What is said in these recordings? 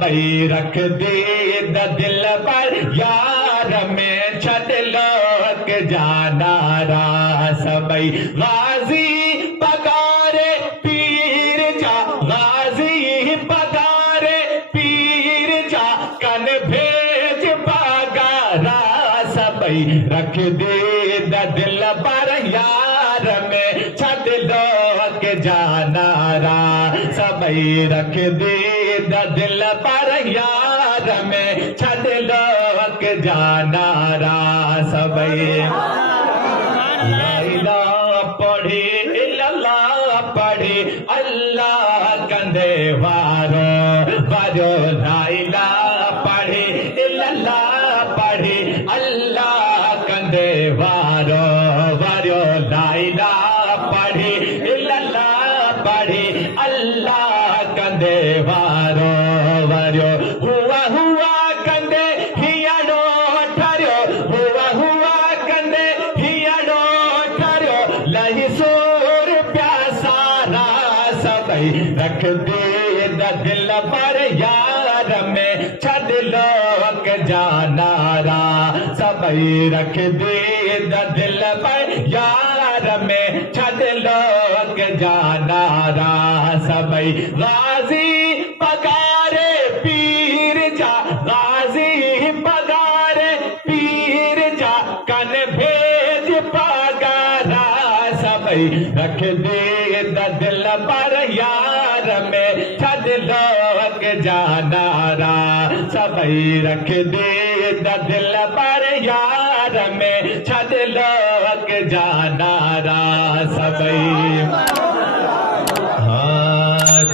سبئی رکھ دید دل پر یار میں چھٹ لوک جانا را سبئی غازی پکارے پیر جا غازی پکارے پیر جا کن بھیج پگارا سبئی رکھ دید دل پر یار میں چھٹ لوک جانا را سبئی رکھ دید دل پر یار میں چھٹ لوک جانا را سبئی لا الہ پڑھی اللہ پڑھی اللہ کندے وارو وارو لا الہ پڑھی اللہ پڑھی اللہ کندے وارو وارو لا الہ پڑھی اللہ پڑھی اللہ کندے وارو وارو ہوا ہوا کندے ہیاڑو ٹھرو ہوا کندے ہیاڑو ٹھرو لہی سور پیاسا را سبئی رکھ دید دل پر یار میں چھڈ لوک جانا را سبئی رکھ دید دل پر یار میں چھڈ لوک جانا را سبئی غازی پکارے پیر جا غازی پکارے پیر جا کن بھیج پگارا سبئی رکھ دید دل پر یار میں چھڈ لوک جانا را سبئی رکھ دید دل پر یار میں چھڈ لوک جانا را سبئی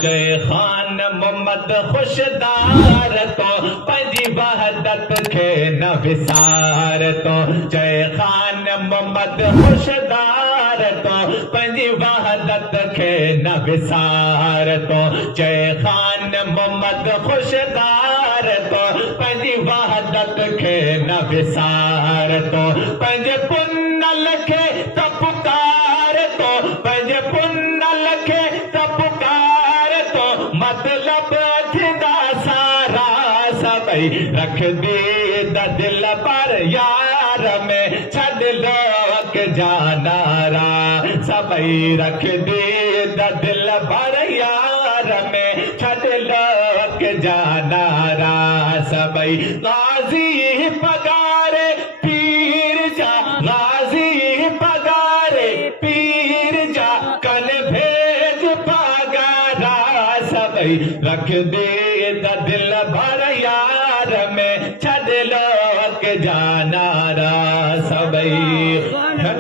جے خان محمد خوشدار تو پنجی وحدت کے نہ وسار تو جے خان محمد خوشدار تو پنجی وحدت کے نہ وسار تو جے خان محمد خوشدار تو پنجی وحدت کے نہ وسار تو پنج پن لکھے تپکار تو پنج پن لکھے تپکار تو مطلب تھا سارا سبئی رکھ دید دل پر یار میں چھڈ لوک جانا را سبئی رکھ دید دل پر یار میں چھڈ لوک جانا را سبئی غازی پگارے پیر جا غازی پگارے پیر جا کن بھیج پگارا سبئی رکھ دید دل بھر یار میں چھڈ لوک جانا را سبئی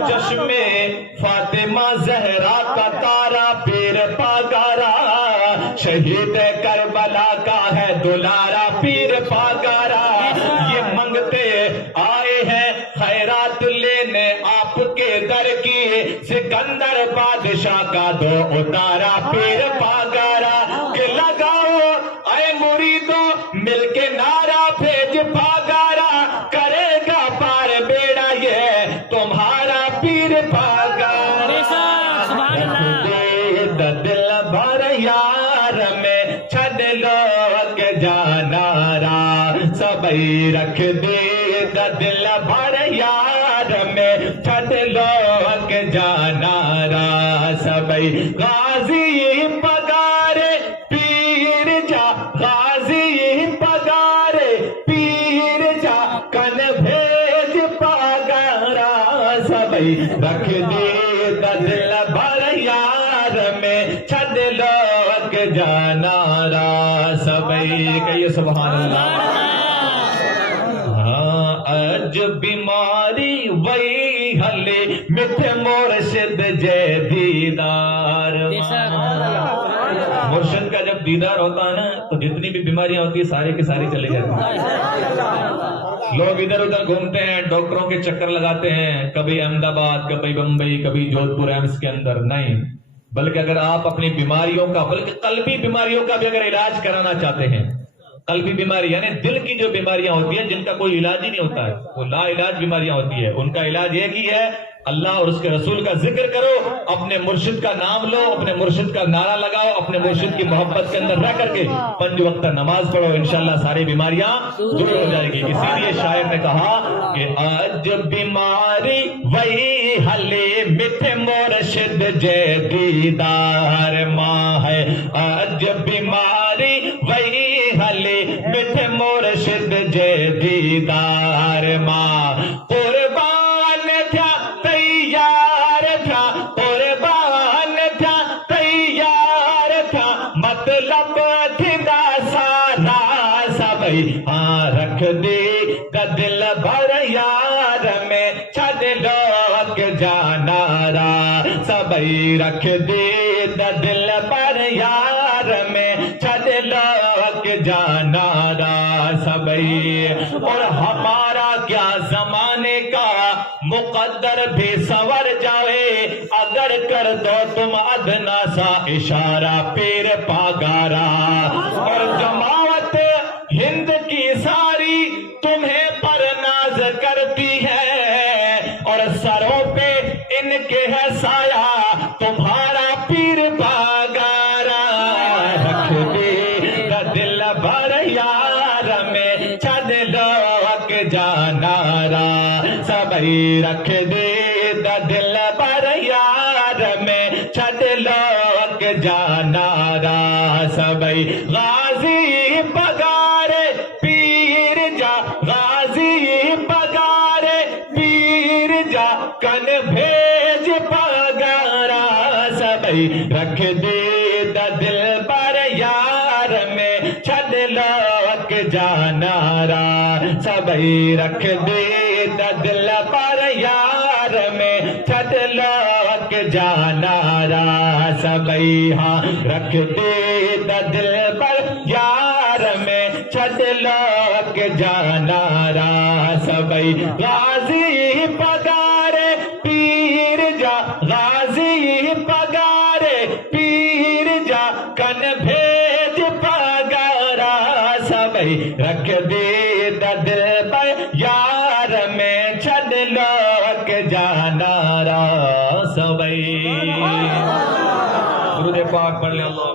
چشم فاطمہ زہرا کا تارا پیر پگارا شہید کربلا کا ہے دلارا پیر پگارا یہ منگتے آئے ہیں خیرات لینے آپ کے در کی سکندر بادشاہ کا دو اتارا پیر پگارا کہ لگاؤ اے مریدو مل کے نعرہ بھیج پگارا کرے گا پار بیڑا یہ تمہارا پیر پگارا دل بھر یار میں چھڈ لوک جانا را سبئی رکھ دید دل بھر یار میں چھڈ لوک جانا را سبئی غازی پگارے پیر جا غازی پگارے پیر جا کن بھیج پگارا سبئی رکھ دید دل بھر یار میں چھڈ لوک جانا را سبئی کہیے سبحان اللہ اج بیماری وئی ہلے میٹھے مرشد جے دیدار مرشد کا جب دیدار ہوتا ہے نا تو جتنی بھی بیماریاں ہوتی ہیں ساری کی ساری چلی جاتی ہیں لوگ ادھر ادھر گھومتے ہیں ڈاکٹروں کے چکر لگاتے ہیں کبھی احمد آباد کبھی بمبئی کبھی جودھ پور ایمس کے اندر نہیں بلکہ اگر آپ اپنی بیماریوں کا بلکہ قلبی بیماریوں کا بھی اگر علاج کرانا چاہتے ہیں قلبی بیماری یعنی دل کی جو بیماریاں ہوتی ہیں جن کا کوئی علاج ہی نہیں ہوتا ہے، وہ لا علاج بیماریاں ہوتی ہے، ان کا علاج ایک ہی ہے، اللہ اور اس کے رسول کا ذکر کرو، اپنے مرشد کا نام لو، اپنے مرشد کا نعرہ لگاؤ، اپنے مرشد کی محبت کے اندر رہ کر کے 5 وقت نماز پڑھو، انشاءاللہ ساری بیماریاں دور ہو جائے گی۔ اسی لیے شاعر نے کہا کہ آج بیماری وہی حلی میٹھے مرشد جے دیدار ماں ہے، آج بیماری وہی حلی میٹھے مرشد جے دیدار ماں، قربان تھا تیار تھا، قربان تھا تیار تھا، مطلب تھا سارا سبھی، ہاں رکھ دی دل بھر یار میں چھڈ لوگ جانا را سبھی، رکھ دی دل بھر یار میں چھڈ لوگ جانا را سبھی، اور ہمارا کیا زمانے کا مقدر بھی سنور جائے، اگر کر دو تم ادنا سا اشارہ پیر پاگارا، اور جماعت ہند کی ساری تمہیں پر ناز کرتی ہے، اور سروں پہ ان کے ہے سایہ تمہارا پیر پاگارا، رکھ دے دل بھر یار میں چھڈ لوگ جانا را سبھی، رکھ دے دل بھر یار میں چھڈ لوگ جانا را سبھی، غازی پگارے پیر جا، غازی پگارے پیر جا، کن بھیج پگارا سبھی، رکھ دے دل بھر یار میں چھڈ لوگ جانا را سبھی، رکھ دے دل بھر یار میں چھڈ لوگ جانا را سبھی، ہاں رکھ دے دل بھر یار میں چھڈ لوگ جانا را سبھی، غازی پگارے پیر جا، غازی پگارے پیر جا، کن بھیج پگارا سبھی، رکھ دے دل بھر یار میں چھڈ لوگ جانا را سبھی۔ درود پاک پڑھ لیں اللہ